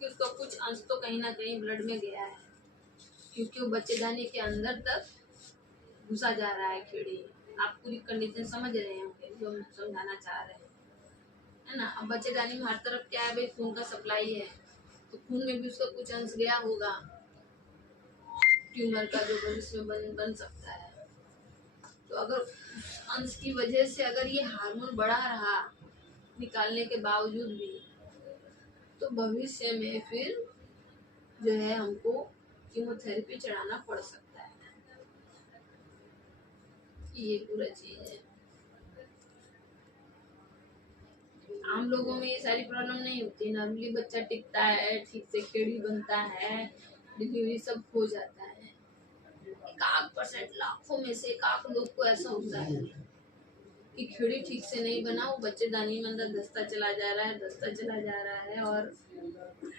कि उसका कुछ अंश तो कहीं ना कहीं ब्लड में गया है, क्योंकि वो बच्चेदानी के अंदर तक घुसा जा रहा है खेड़ी। आप पूरी कंडीशन समझ रहे होंगे जो हम समझाना चाह रहे हैं, है ना। अब बच्चेदानी में हर तरफ क्या है भाई, खून का सप्लाई है, तो खून में भी उसका कुछ अंश गया होगा ट्यूमर का, जो भविष्य में बन सकता है। तो अगर उस अंश की वजह से अगर ये हार्मोन बढ़ा रहा निकालने के बावजूद भी, तो भविष्य में फिर जो है हमको कीमोथेरेपी चढ़ाना पड़ सकता है। ये पूरा चीज है। आम लोगों में ये सारी प्रॉब्लम नहीं होती, नॉर्मली बच्चा टिकता है, ठीक से खेड़ी बनता है, डिलीवरी सब हो जाता है। 1% लाखों में से 1 लोग को ऐसा होता है कि खेड़ी ठीक से नहीं बना, वो बच्चेदानी में अंदर धंसता चला जा रहा है और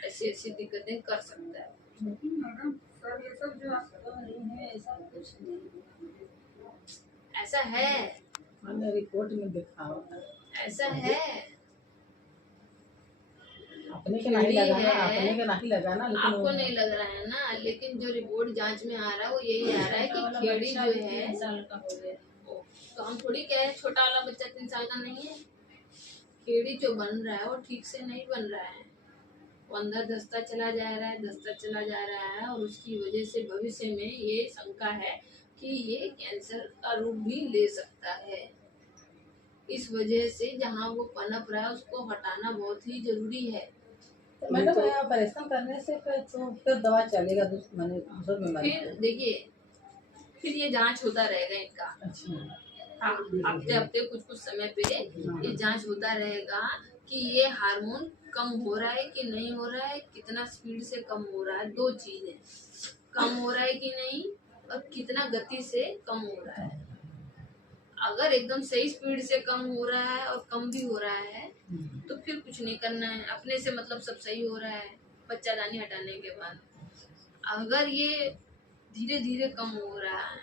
ऐसी ऐसी दिक्कतें कर सकता है। मैडम सर ये सब जो आप कह रही हैं ऐसा कुछ नहीं, ऐसा है, मैंने रिपोर्ट में देखा होगा। ऐसा है, अपने के नहीं लगा ना, अपने के नहीं लगा ना, लेकिन आपको नहीं लग रहा है ना, लेकिन जो रिपोर्ट जांच में आ रहा है वो यही आ रहा है कि खेड़ी जो है 3 साल का हो गया। तो हम थोड़ी कह रहे हैं छोटा वाला बच्चा 3 साल का नहीं है। खेड़ी जो बन रहा है वो ठीक से नहीं बन रहा है, वो अंदर धंसता चला जा रहा है और उसकी वजह से भविष्य में ये शंका है कि ये कैंसर का रूप भी ले सकता है। इस वजह से जहाँ वो पनप रहा है उसको हटाना बहुत ही जरूरी है। तो मैडम ऑपरेशन करने से फिर दवा चलेगा दूसरी बीमारी। फिर देखिए, फिर ये जांच होता रहेगा इनका। अच्छा, हाँ, हफ्ते हफ्ते कुछ समय पे ये जांच होता रहेगा कि ये हार्मोन कम हो रहा है कि नहीं हो रहा है, कितना स्पीड से कम हो रहा है। 2 चीजें, कम हो रहा है कि नहीं और कितना गति से कम हो रहा है। अगर एकदम सही स्पीड से कम हो रहा है और कम भी हो रहा है तो फिर कुछ नहीं करना है, अपने से मतलब सब सही हो रहा है बच्चादानी हटाने के बाद। अगर ये धीरे धीरे कम हो रहा है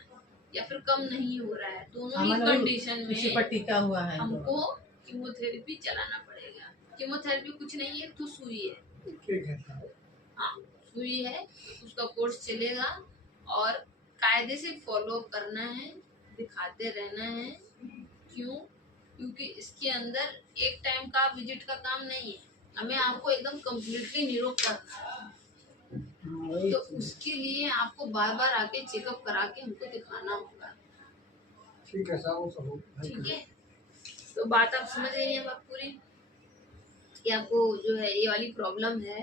या फिर कम नहीं हो रहा है, दोनों ही कंडीशन में पर टिका हुआ है हमको कीमोथेरेपी चलाना पड़ेगा। कीमोथेरेपी कुछ नहीं है, तो सुई है। ठीक है। हाँ, सुई है, उसका कोर्स चलेगा और कायदे से फॉलो करना है, दिखाते रहना है। क्यों? क्योंकि इसके अंदर एक टाइम का विजिट का काम नहीं है, हमें आपको एकदम कम्प्लीटली निरोग करना है। तो उसके लिए आपको बार बार आके चेकअप करा के हमको दिखाना होगा। ठीक है साहब, ठीक है, तो बात आप समझ रही हैं बात पूरी कि आपको जो है ये वाली प्रॉब्लम है।